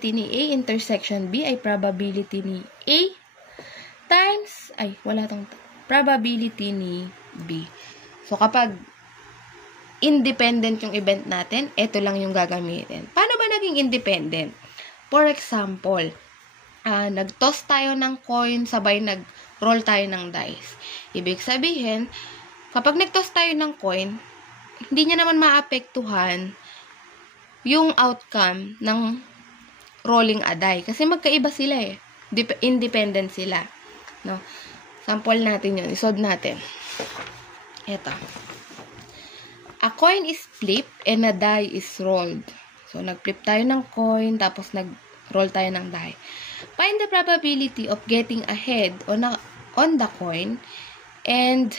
ni A intersection B ay probability ni A times, probability ni B. So, kapag independent yung event natin, ito lang yung gagamitin. Paano ba naging independent? For example, nag-toss tayo ng coin, sabay nag-roll tayo ng dice. Ibig sabihin, kapag nag-toss tayo ng coin, hindi niya naman maapektuhan yung outcome ng rolling a die. Kasi magkaiba sila eh. Independent sila. No? Sample natin yun. Isod natin. Ito. A coin is flipped and a die is rolled. So, nag-flip tayo ng coin, tapos nag-roll tayo ng die. Find the probability of getting a head on the coin and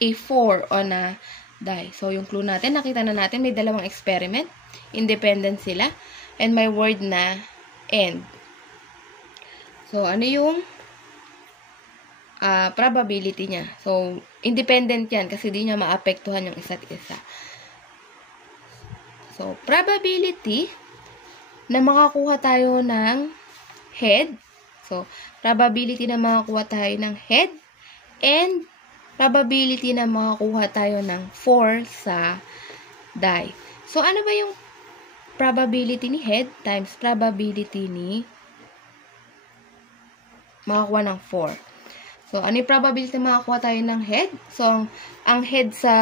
a 4 on a die. So, yung clue natin, nakita na natin, may dalawang experiment. Independent sila. And may word na end. So, ano yung probability niya? So, independent yan kasi di niya maapektuhan yung isa't isa. So, probability na makakuha tayo ng head. So, probability na makakuha tayo ng head and probability na makakuha tayo ng 4 sa die. So, ano ba yung probability ni head times probability ni makakuha ng 4? So, ano yung probability na makakuha tayo ng head? So, ang head sa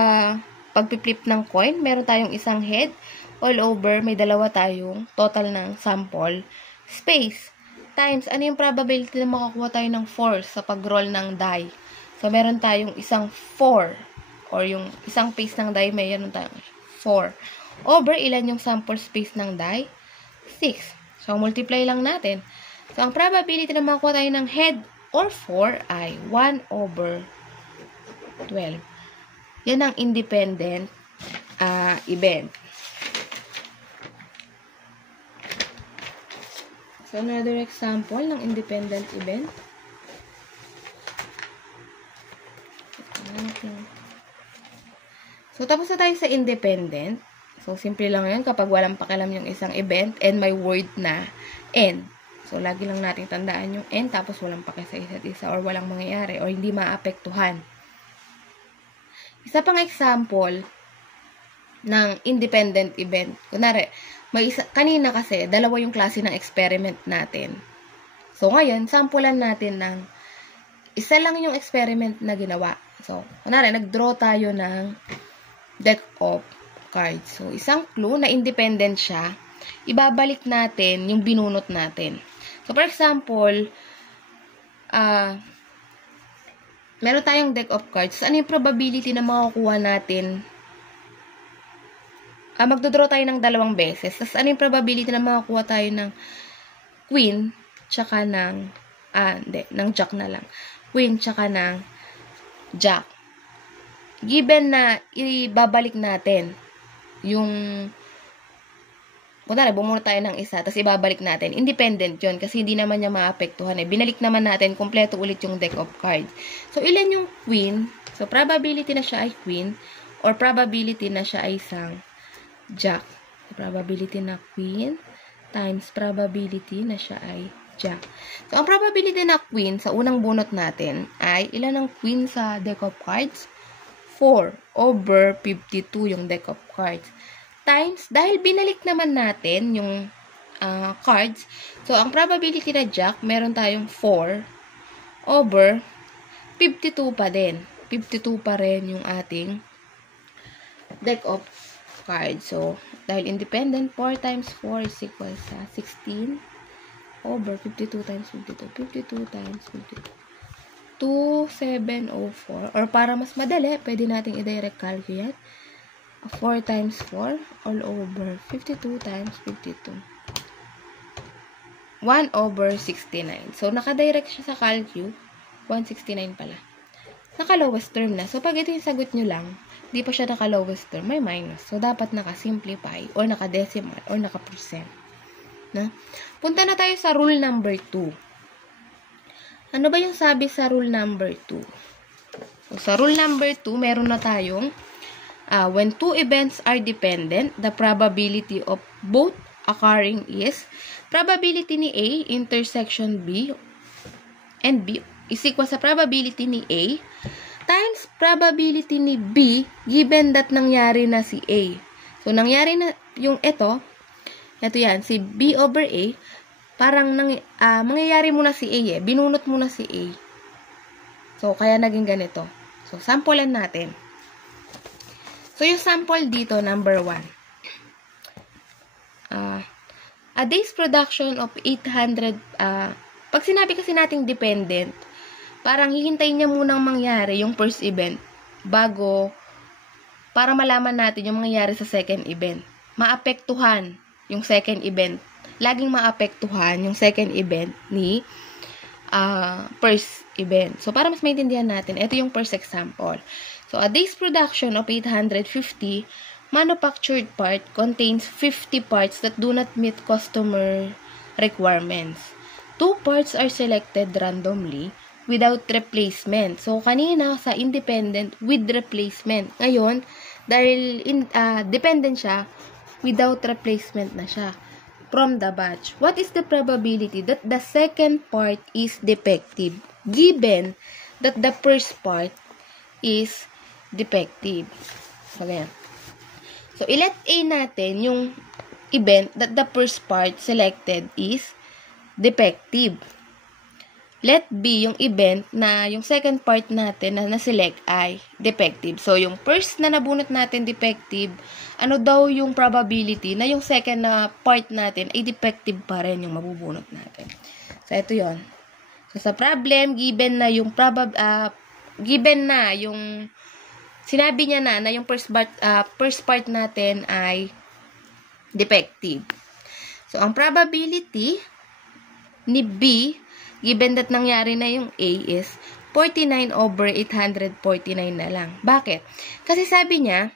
pagpiplip ng coin, meron tayong isang head. All over, may dalawa tayong total ng sample space. Times, ano yung probability na makakuha tayo ng 4 sa pag-roll ng die? So, meron tayong isang 4. Or yung isang piece ng die, meron tayong 4. Over, ilan yung sample space ng die? 6. So, multiply lang natin. So, ang probability na makakuha tayo ng head or 4 ay 1 over 12. Yan ang independent event. So, another example ng independent event. So, tapos na tayo sa independent. So, simple lang yun kapag walang pakialam yung isang event and may word na end. So, lagi lang natin tandaan yung end tapos walang paki sa isa't isa or walang mangyayari or hindi maapektuhan. Isa pang example ng independent event. Kunwari, kanina kasi, dalawa yung klase ng experiment natin. So, ngayon, sampulan natin ng isa lang yung experiment na ginawa. So, kunwari, nag-draw tayo ng deck of cards. So, isang clue na independent siya, ibabalik natin yung binunot natin. So, for example, meron tayong deck of cards. Ano yung probability na makakuha natin? Magdodraw tayo ng dalawang beses. Tapos, ano yung probability na makakuha tayo ng queen, tsaka ng, ng jack na lang. Queen, tsaka ng jack. Given na ibabalik natin yung, kunwari, bumunot tayo ng isa, tapos ibabalik natin. Independent yun, kasi hindi naman niya maapektuhan. Binalik naman natin, kompleto ulit yung deck of cards. So, ilan yung queen? So, probability na siya ay queen, or probability na siya ay isang jack. So, probability na queen times probability na siya ay jack. So, ang probability na queen sa unang bunot natin ay ilan ang queen sa deck of cards? 4 over 52 yung deck of cards. Times, dahil binalik naman natin yung cards, so, ang probability na jack, meron tayong 4 over 52 pa din. 52 pa rin yung ating deck of cards. So, dahil independent, 4 times 4 is equal sa 16 over 52 times 52. 52 times 52. 2704. Or para mas madali, pwede natin i-direct calculate. 4 times 4 all over 52 times 52. 1 over 69. So, naka-direct siya sa calcu. 169 pala. Naka-lowest term na. So, pag ito yung sagot nyo lang, di pa siya naka-lowest term, may minus. So, dapat naka-simplify or naka-decimal or naka-percent. Na? Punta na tayo sa rule number 2. Ano ba yung sabi sa rule number 2? So, sa rule number 2, meron na tayong when two events are dependent, the probability of both occurring is probability ni A intersection B and B is equal sa probability ni A times probability ni B given that nangyari na si A. So, nangyari na yung ito yan, si B over A, parang mangyayari muna si A eh. Binunot muna si A. So, kaya naging ganito. So, samplean natin. So, yung sample dito, number 1. A day's production of 800, pag sinabi kasi nating dependent, parang hihintayin niya munang mangyari yung first event bago, para malaman natin yung mangyayari sa second event. Maapektuhan yung second event. Laging maapektuhan yung second event ni first event. So, para mas maintindihan natin, ito yung first example. So, a day's production of 850 manufactured part contains 50 parts that do not meet customer requirements. 2 parts are selected randomly without replacement. So, kanina sa independent with replacement. Ngayon, dahil dependent siya, without replacement na siya from the batch. What is the probability that the second part is defective given that the first part is defective? So, ganyan. So, i-let A natin yung event that the first part selected is defective. Let B yung event na yung second part natin na na-select ay defective. So, yung first na nabunot natin defective, ano daw yung probability na yung second na part natin ay defective pa rin yung mabubunot natin. So, ito yon. So, sa problem, given na yung sinabi niya na yung first part natin ay defective. So, ang probability ni B, given that nangyari na yung A, is 49 over 849 na lang. Bakit? Kasi sabi niya,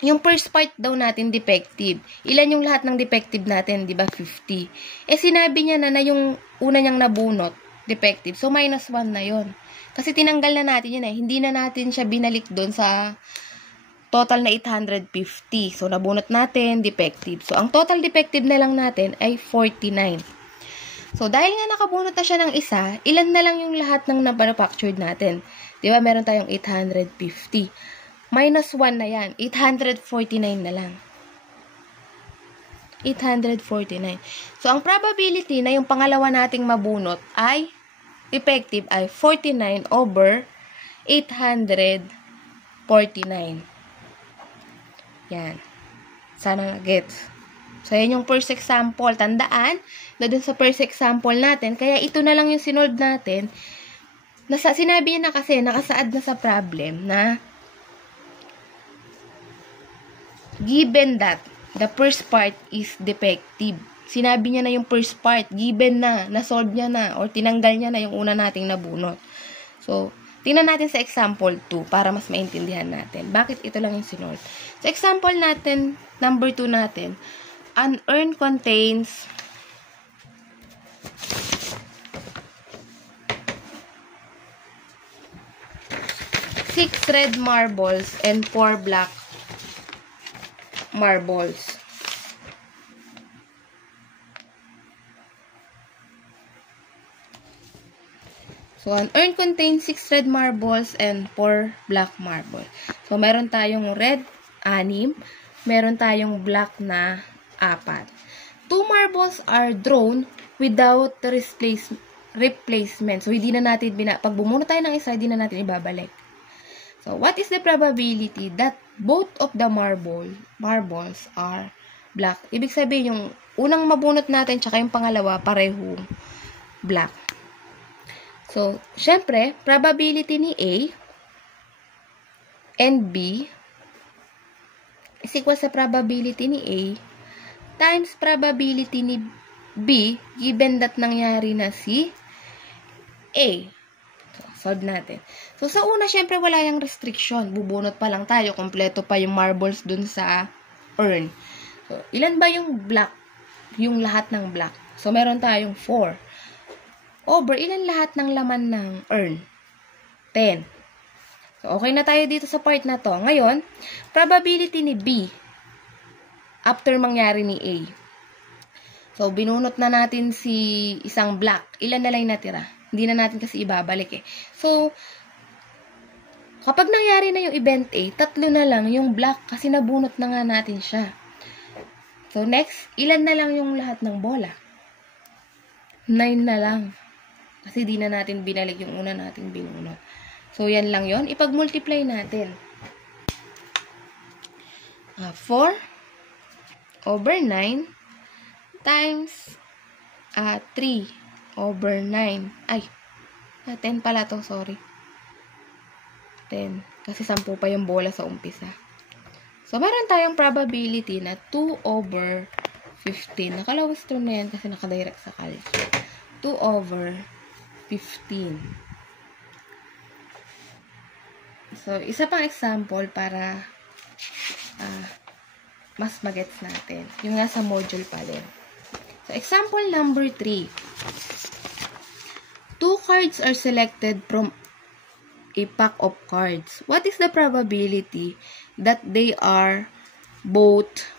yung first part daw natin defective. Ilan yung lahat ng defective natin? Diba? 50. Sinabi niya na yung una niyang nabunot, defective. So, minus 1 na yon. Kasi tinanggal na natin yun eh. Hindi na natin siya binalik doon sa total na 850. So, nabunot natin, defective. So, ang total defective na lang natin ay 49. So, dahil nga nakabunot na siya ng isa, ilan na lang yung lahat ng na-manufactured natin? Diba, meron tayong 850. Minus 1 na yan. 849 na lang. 849. So, ang probability na yung pangalawa nating mabunot ay effective ay 49 over 849. Yan. Sana na-gets. So, yan yung first example. Tandaan na dun sa first example natin, kaya ito na lang yung sinolve natin. Sinabi niya na kasi, nakasaad na sa problem na given that the first part is defective. Sinabi niya na yung first part, given na, nasolve niya na, or tinanggal niya na yung una nating nabunot. So, tingnan natin sa example 2 para mas maintindihan natin. Bakit ito lang yung sinolve? Sa example natin, number 2 natin, an urn contains 6 red marbles and 4 black marbles. So, an urn contains 6 red marbles and 4 black marbles. So, meron tayong red, 6. Meron tayong black na 4. 2 marbles are drawn without replacement. So, hindi na natin pag bumunot tayo ng isa, hindi na natin ibabalik. So, what is the probability that both of the marbles are black? Ibig sabihin, yung unang mabunot natin, tsaka yung pangalawa, parehong black. So, syempre, probability ni A and B is equal sa probability ni A times probability ni B given that nangyari na si A. So, solve natin. So, sa una, syempre, wala yung restriction. Bubunot pa lang tayo. Kompleto pa yung marbles dun sa urn. So, ilan ba yung black? Yung lahat ng black. So, meron tayong 4. Over, ilan lahat ng laman ng urn? 10. So, okay na tayo dito sa part na to. Ngayon, probability ni B after mangyari ni A. So, binunot na natin si isang black. Ilan na lang yung natira? Hindi na natin kasi ibabalik eh. So, kapag nangyari na yung event A, 3 na lang yung black kasi nabunot na nga natin siya. So, next, ilan na lang yung lahat ng bola? 9 na lang. Kasi di na natin binalik yung una natin binunot. So, yan lang yon. Ipag-multiply natin. 4 over 9 times 3 over 9. Ay, 10 pala to, sorry. 10. Kasi 10 pa yung bola sa umpisa. So, meron tayong probability na 2 over 15. Nakalawis term na yan kasi nakadirect sa calculus. 2 over 15. So, isa pang example para mas magets natin. Yung nasa module pa din. So, example number 3. 2 cards are selected from a pack of cards. What is the probability that they are both